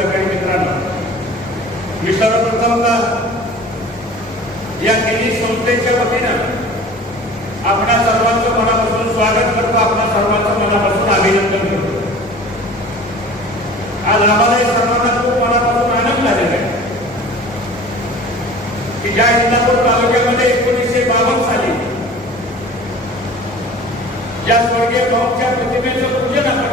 सगळे मित्रांनो, मी सर्वप्रथमतः या केली संस्थेच्या वतीनं आपणा सर्वांचं मनापासून स्वागत करतो, आपणा सर्वांचं मनापासून अभिनंदन करतो। आज आम्हाला सर्वांना खूप मनापासून आनंद झालेला आहे की ज्या इंदापूर तालुक्यामध्ये 1952 साली ज्या स्वर्गीय भाऊच्या प्रतिमेचं पूजन आपण